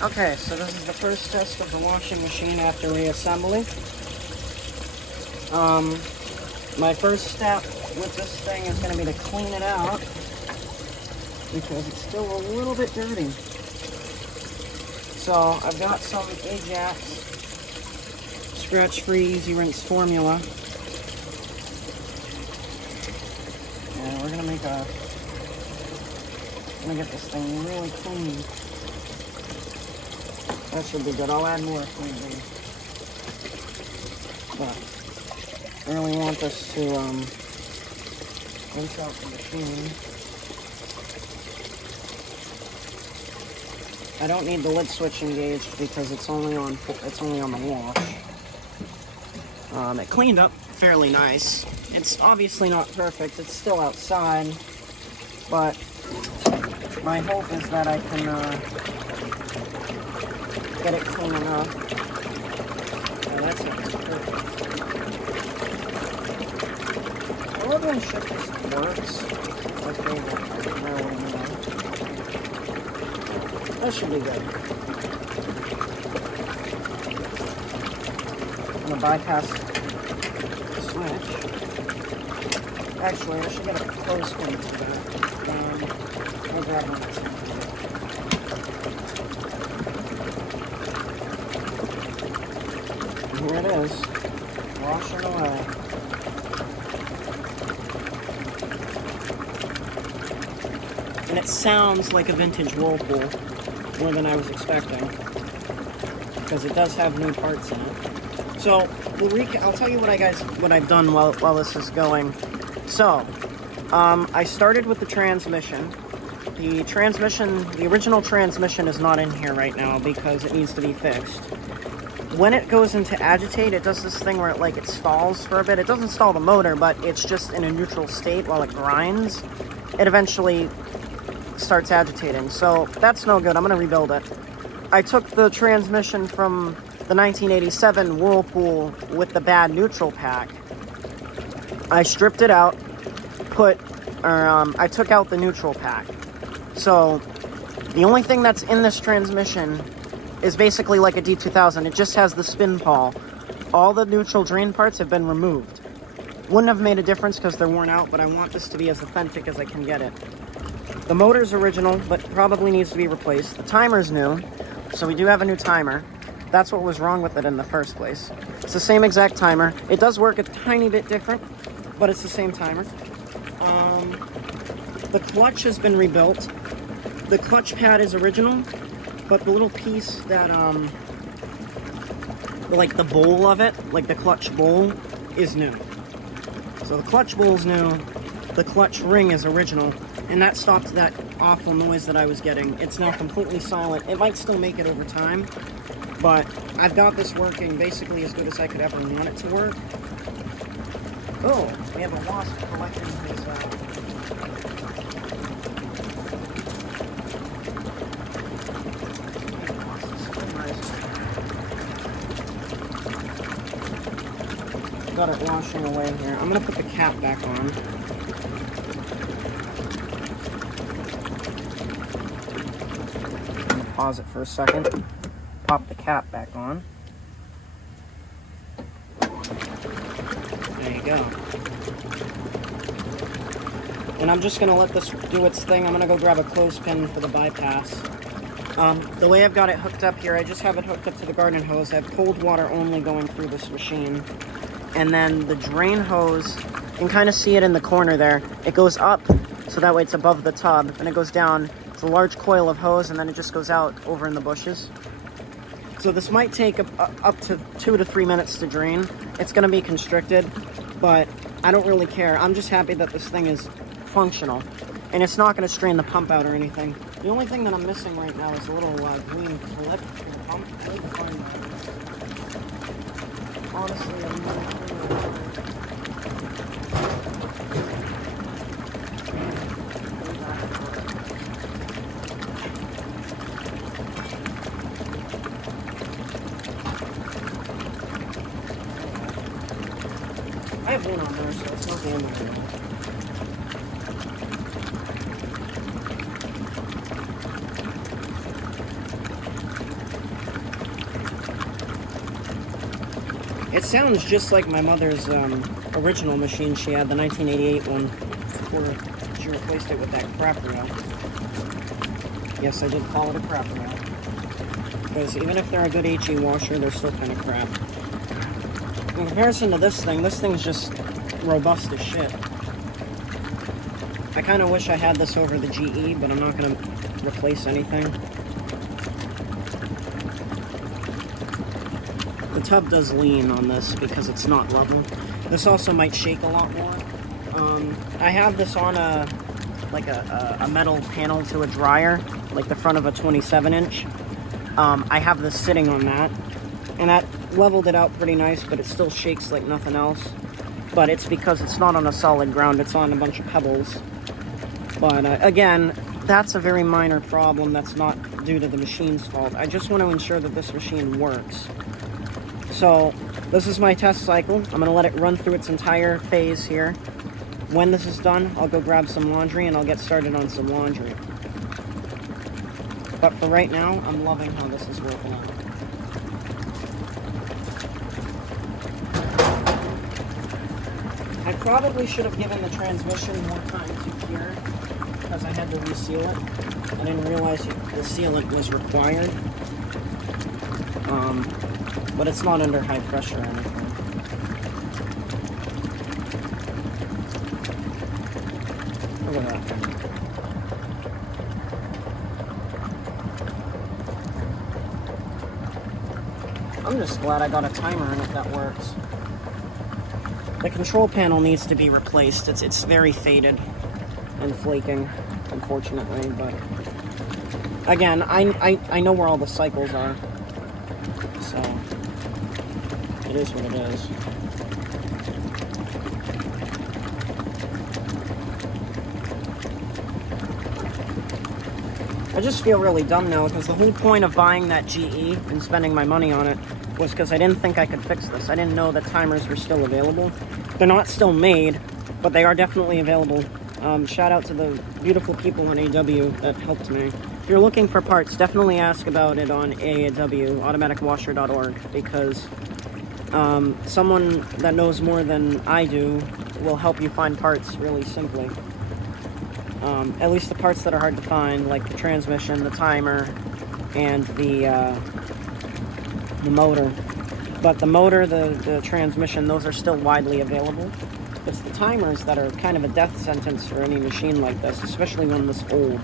Okay, so this is the first test of the washing machine after reassembly. My first step with this thing is going to be to clean it out because it's still a little bit dirty. So I've got some Ajax scratch-free easy rinse formula. And we're going to get this thing really clean. That should be good. I'll add more if need be. But I really want this to rinse out the machine. I don't need the lid switch engaged because it's only on the wash. It cleaned up fairly nice. It's obviously not perfect. It's still outside, but my hope is that I can get it clean enough. Oh, that's perfect. I love when shit just works. My favorite. That should be good. I'm gonna bypass the switch. Actually, I should get a clothespin to that. I'll grab one. Here it is, washing away. And it sounds like a vintage Whirlpool more than I was expecting, because it does have new parts in it. So I'll tell you what I've done while this is going. So I started with the transmission. The original transmission is not in here right now because it needs to be fixed. When it goes into agitate, it does this thing where it stalls for a bit. It doesn't stall the motor, but it's just in a neutral state while it grinds. It eventually starts agitating, so that's no good. I'm going to rebuild it. I took the transmission from the 1987 Whirlpool with the bad neutral pack. I stripped it out, I took out the neutral pack. So the only thing that's in this transmission is basically like a D2000. It just has the spin pawl. All the neutral drain parts have been removed. Wouldn't have made a difference because they're worn out, but I want this to be as authentic as I can get it. The motor's original, but probably needs to be replaced. The timer's new, so we do have a new timer. That's what was wrong with it in the first place. It's the same exact timer. It does work a tiny bit different, but it's the same timer. The clutch has been rebuilt. The clutch pad is original, but the little piece that, like the bowl of it, like the clutch bowl, is new. So the clutch bowl is new, the clutch ring is original, and that stopped that awful noise that I was getting. It's now completely silent. It might still make it over time, but I've got this working basically as good as I could ever want it to work. Oh, we have a wasp collecting his, got it washing away here. I'm gonna put the cap back on. I'm gonna pause it for a second. Pop the cap back on. There you go. And I'm just gonna let this do its thing. I'm gonna go grab a clothespin for the bypass. The way I've got it hooked up here, I just have it hooked up to the garden hose. I have cold water only going through this machine. And then the drain hose, you can kind of see it in the corner there. It goes up, so that way it's above the tub, and it goes down. It's a large coil of hose, and then it just goes out over in the bushes. So this might take up to 2 to 3 minutes to drain. It's going to be constricted, but I don't really care. I'm just happy that this thing is functional, and it's not going to strain the pump out or anything. The only thing that I'm missing right now is a little green clip for the pump. I need to find that. Honestly, I'm not sure. I have one on there, so it's not the end of it. It sounds just like my mother's original machine she had, the 1988 one, before she replaced it with that crap rail. Yes, I did call it a crap rail. Because even if they're a good HE washer, they're still kind of crap. In comparison to this thing's just robust as shit. I kind of wish I had this over the GE, but I'm not going to replace anything. The tub does lean on this because it's not level. This also might shake a lot more. I have this on a metal panel to a dryer, like the front of a 27-inch. I have this sitting on that, and that leveled it out pretty nice, but it still shakes like nothing else. But it's because it's not on a solid ground, it's on a bunch of pebbles. But again, that's a very minor problem. That's not due to the machine's fault. I just want to ensure that this machine works. So this is my test cycle. I'm going to let it run through its entire phase here. When this is done, I'll go grab some laundry and I'll get started on some laundry. But for right now, I'm loving how this is working out. I probably should have given the transmission more time to cure because I had to reseal it. I didn't realize the sealant was required. But it's not under high pressure or anything. Look at that. I'm just glad I got a timer in it that works. The control panel needs to be replaced. It's very faded and flaking, unfortunately, but again, I know where all the cycles are, so it is what it is. I just feel really dumb now because the whole point of buying that GE and spending my money on it was because I didn't think I could fix this. I didn't know that timers were still available. They're not still made, but they are definitely available. Shout out to the beautiful people on AW that helped me. If you're looking for parts, definitely ask about it on AW, automaticwasher.org, because someone that knows more than I do will help you find parts really simply. At least the parts that are hard to find, like the transmission, the timer, and the motor. But the motor, the transmission, those are still widely available. It's the timers that are kind of a death sentence for any machine like this, especially one this old.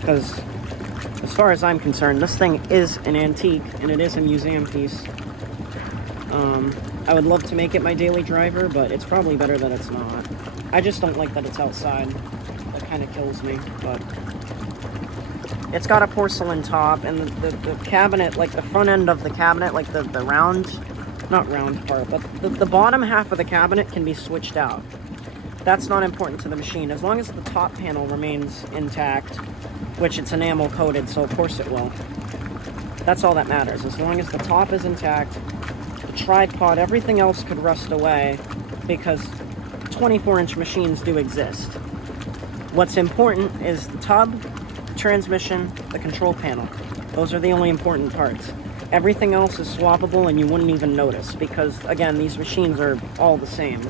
Because as far as I'm concerned, this thing is an antique, and it is a museum piece. I would love to make it my daily driver, but it's probably better that it's not. I just don't like that it's outside. That kind of kills me, but it's got a porcelain top, and the cabinet, like the front end of the cabinet, like the round, not round part, but the bottom half of the cabinet can be switched out. That's not important to the machine. As long as the top panel remains intact, which it's enamel coated, so of course it will. That's all that matters. As long as the top is intact, the tripod, everything else could rust away because 24-inch machines do exist. What's important is the tub, the transmission, the control panel. Those are the only important parts. Everything else is swappable and you wouldn't even notice because, again, these machines are all the same.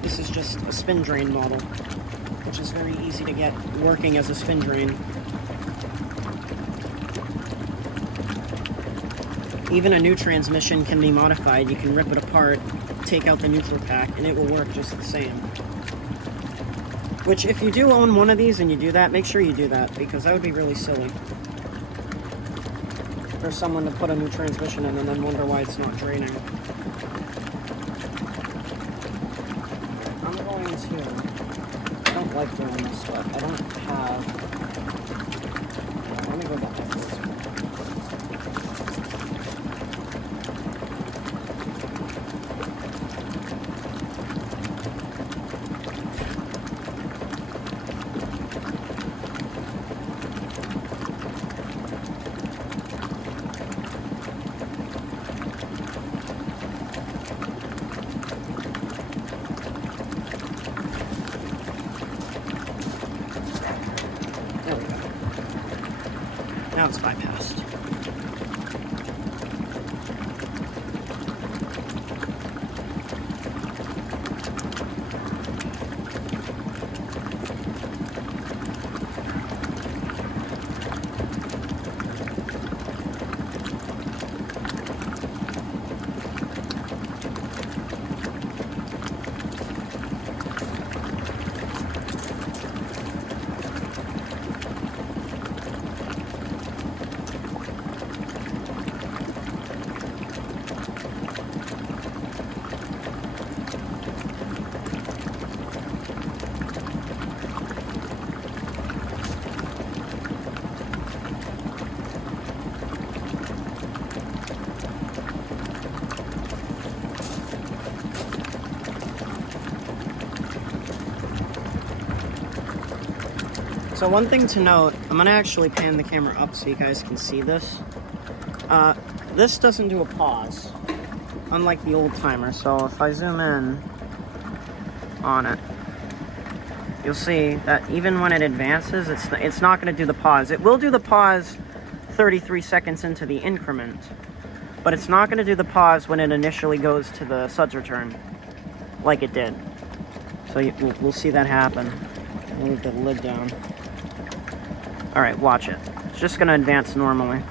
This is just a spin drain model, which is very easy to get working as a spin drain. Even a new transmission can be modified. You can rip it apart, take out the neutral pack, and it will work just the same. Which, if you do own one of these and you do that, make sure you do that, because that would be really silly for someone to put a new transmission in and then wonder why it's not draining. I'm going to... I don't like doing this, but I don't have... Let me go back to this one. Now it's bypassed. So one thing to note, I'm gonna actually pan the camera up so you guys can see this. This doesn't do a pause, unlike the old timer. So if I zoom in on it, you'll see that even when it advances, it's not gonna do the pause. It will do the pause 33 seconds into the increment, but it's not gonna do the pause when it initially goes to the suds return, like it did. So we'll see that happen. I'll leave the lid down. All right, watch it. It's just gonna advance normally.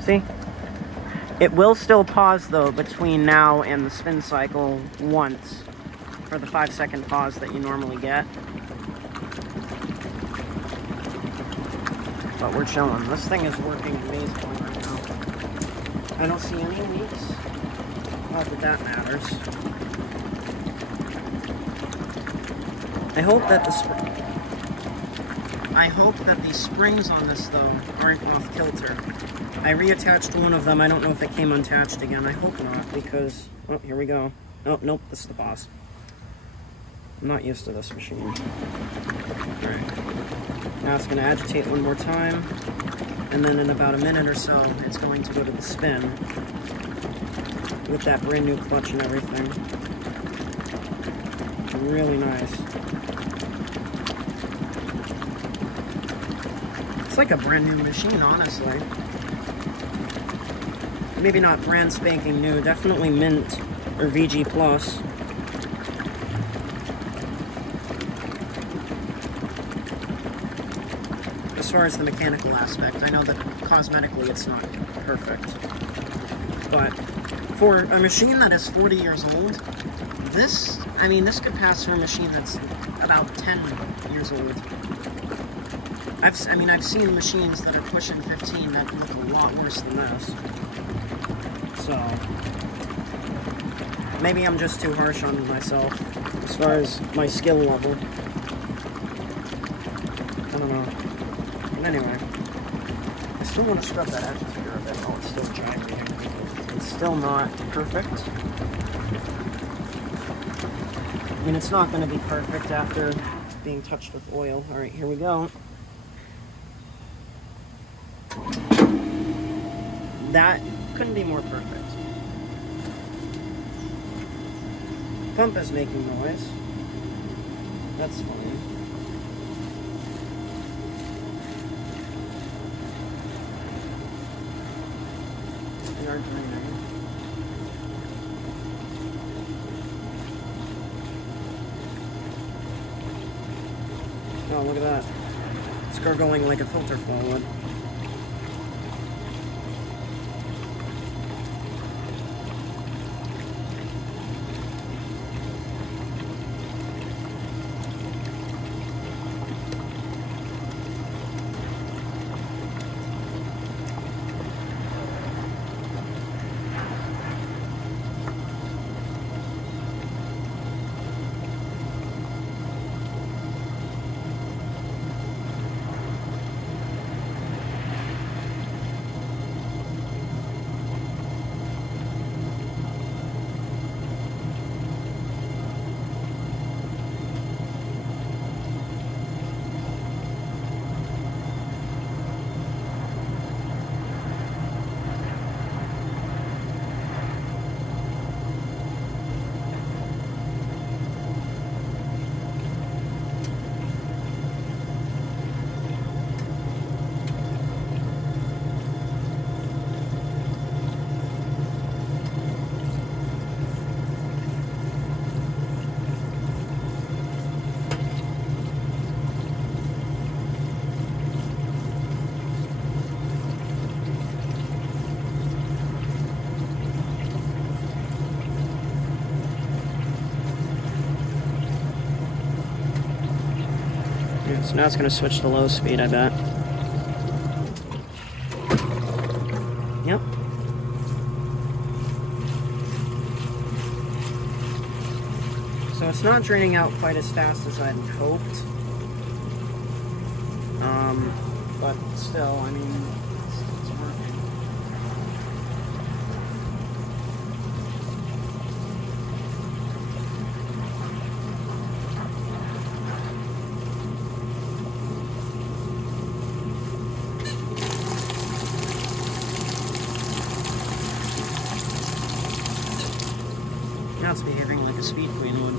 See? It will still pause though between now and the spin cycle once for the 5-second pause that you normally get. But we're chilling. This thing is working amazingly right now. I don't see any leaks. Not that that matters. I hope that the springs on this though aren't off kilter. I reattached one of them. I don't know if it came unattached again. I hope not, because oh, here we go. Oh nope, this is the pause. I'm not used to this machine. All right. Now it's going to agitate one more time, and then in about a minute or so, it's going to go to the spin with that brand new clutch and everything. Really nice. It's like a brand new machine, honestly. Maybe not brand spanking new, definitely mint or VG Plus. As far as the mechanical aspect, I know that cosmetically it's not perfect. But for a machine that is 40 years old, this could pass for a machine that's about 10 years old. I've seen machines that are pushing 15 that look a lot worse than this. So, maybe I'm just too harsh on myself as far as my skill level. I don't know. But anyway, I still want to scrub that agitator a bit while it's still gyrating. It's still not perfect. I mean, it's not going to be perfect after being touched with oil. Alright, here we go. That couldn't be more perfect. Pump is making noise. That's fine. We are draining. Oh, look at that. It's gargling like a filter flow would. So now it's going to switch to low speed, I bet. Yep. So it's not draining out quite as fast as I'd hoped. But still, I mean, it's working. speed cleaning one.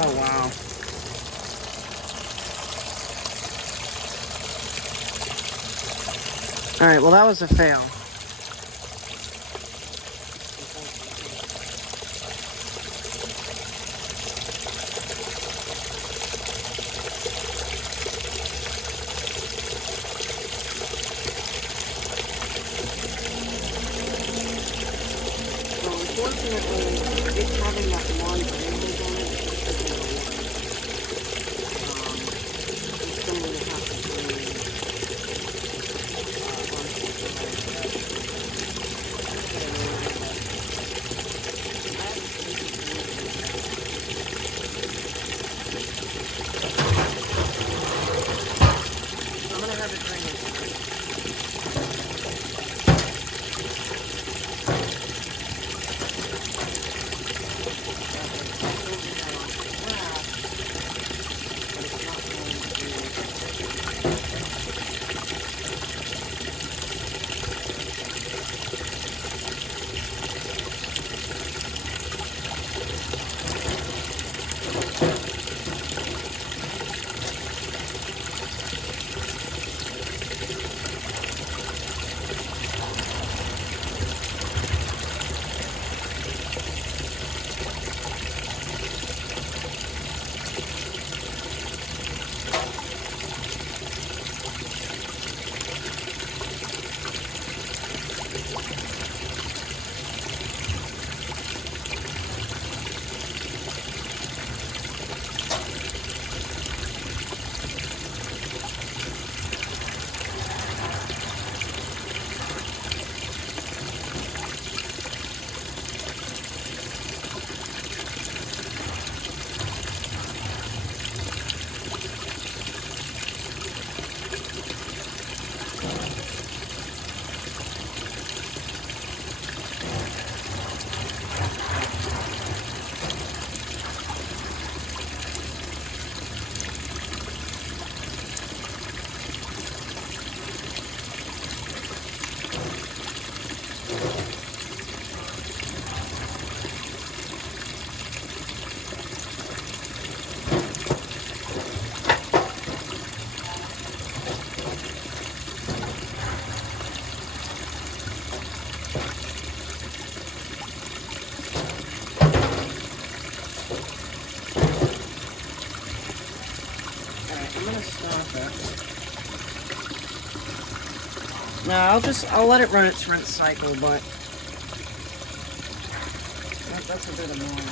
Oh, wow. Alright, well that was a fail. So unfortunately, it's having that long drainage on it. It's going to have to drain I'm going to have it drain it. No, I'll let it run its rinse cycle, but that's a bit annoying.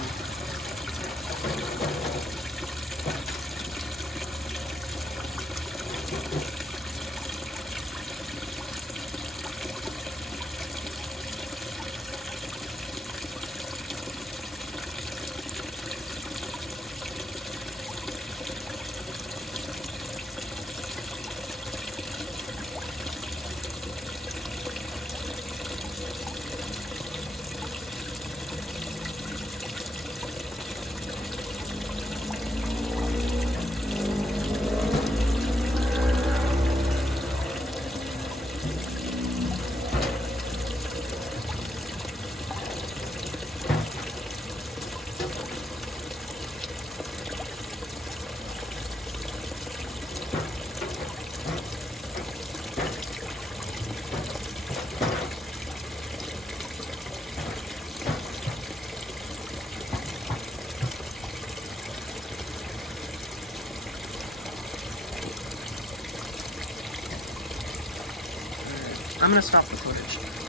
I'm gonna stop the footage.